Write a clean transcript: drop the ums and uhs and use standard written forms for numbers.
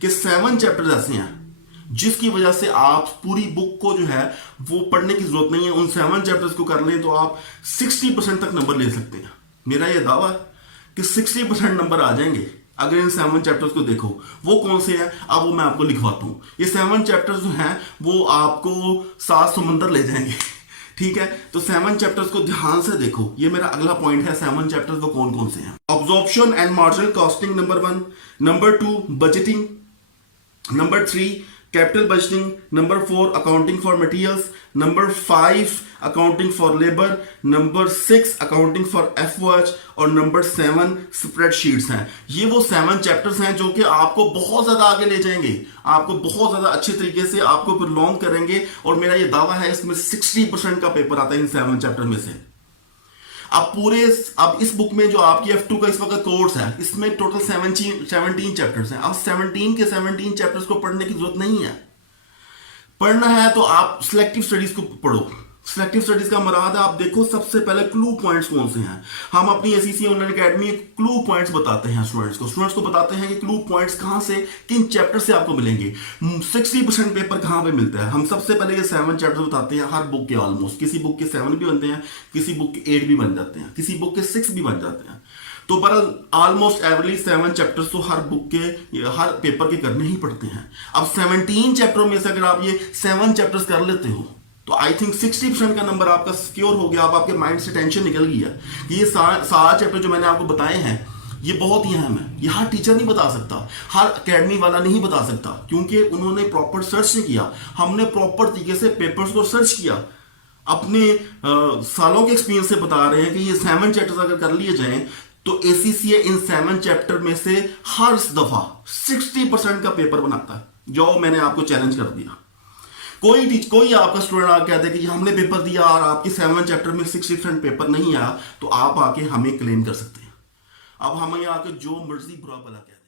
कि 7 चैप्टर्स ऐसे हैं जिसकी वजह से आप पूरी बुक को जो है वो पढ़ने की जरूरत नहीं है। उन 7 चैप्टर्स को कर लें तो आप 60% तक नंबर ले सकते हैं। मेरा ये दावा है कि 60% नंबर आ जाएंगे अगर इन 7 चैप्टर्स को देखो। वो कौन से हैं अब वो मैं आपको लिखवाता हूं। ये 7 चैप्टर्स जो हैं वो आपको 7 समुंदर ले जाएंगे। ठीक है, तो 7 चैप्टर्स को ध्यान से देखो। ये मेरा अगला पॉइंट है, 7 चैप्टर्स वो कौन कौन से हैं। Absorption and marginal costing number 1, number 2 budgeting, number 3 capital budgeting, number 4 accounting for materials, number 5 accounting for labour, number 6 accounting for FOH और नंबर 7 स्प्रेडशीट्स हैं। ये वो 7 चैप्टर्स हैं जो कि आपको बहुत ज्यादा आगे ले जाएंगे, आपको बहुत ज्यादा अच्छे तरीके से आपको बिलोंग करेंगे। और मेरा ये दावा है इसमें 60% का पेपर आता है इन 7 चैप्टर में से। अब इस बुक में जो आपकी F2 का इस वक्त कोर्स है इसमें टोटल 17 चैप्टर्स हैं। अब 17 के 17 चैप्टर्स को पढ़ने की जरूरत नहीं है। पढ़ना है तो आप सिलेक्टिव स्टडीज को पढ़ो। सिलेक्टिव स्टडीज का मुराद है आप देखो सबसे पहले क्लू पॉइंट्स कौन से हैं। हम अपनी ACC online academy clue points बताते हैं स्टूडेंट्स को बताते हैं कि क्लू पॉइंट्स कहां से, किन चैप्टर से आपको मिलेंगे। 60% पेपर कहां पे मिलता है। हम सबसे पहले ये 7 चैप्टर बताते हैं हर बुक के ऑलमोस्ट। किसी बुक के 7 भी बनते हैं, किसी बुक के 8 भी बन जाते हैं, किसी बुक के 6 भी बन जाते हैं। तो पर ऑलमोस्ट एवरेज 7 चैप्टर्स तो हर बुक के हर पेपर के करने ही पड़ते हैं। अब 17 चैप्टरों में से अगर आप ये 7 चैप्टर्स कर लेते हो तो आई थिंक 60% का नंबर आपका सिक्योर हो गया। अब आपके माइंड से टेंशन निकल गई है कि ये 7 चैप्टर जो मैंने आपको बताए हैं ये बहुत ही अहम है। ये हर टीचर नहीं बता सकता, हर अकेडमी वाला नहीं बता सकता, क्योंकि उन्होंने प्रॉपर सर्च नहीं किया। हमने प्रॉपर तरीके से पेपर्स को सर्च किया, अपने सालों के एक्सपीरियंस से बता रहे हैं कि ये 7 चैप्टर्स अगर कर लिए जाएं तो ACCA इन 7 चैप्टर में से हर दफा 60% का पेपर बनाता है। जो मैंने आपको चैलेंज कर दिया। कोई आपका स्टूडेंट आके कहता है कि हमने पेपर दिया और आपके 7 चैप्टर में 60% पेपर नहीं आया, तो आप आके हमें क्लेम कर सकते हैं। अब हमें आके जो मर्जी बुरा भला कहते हैं।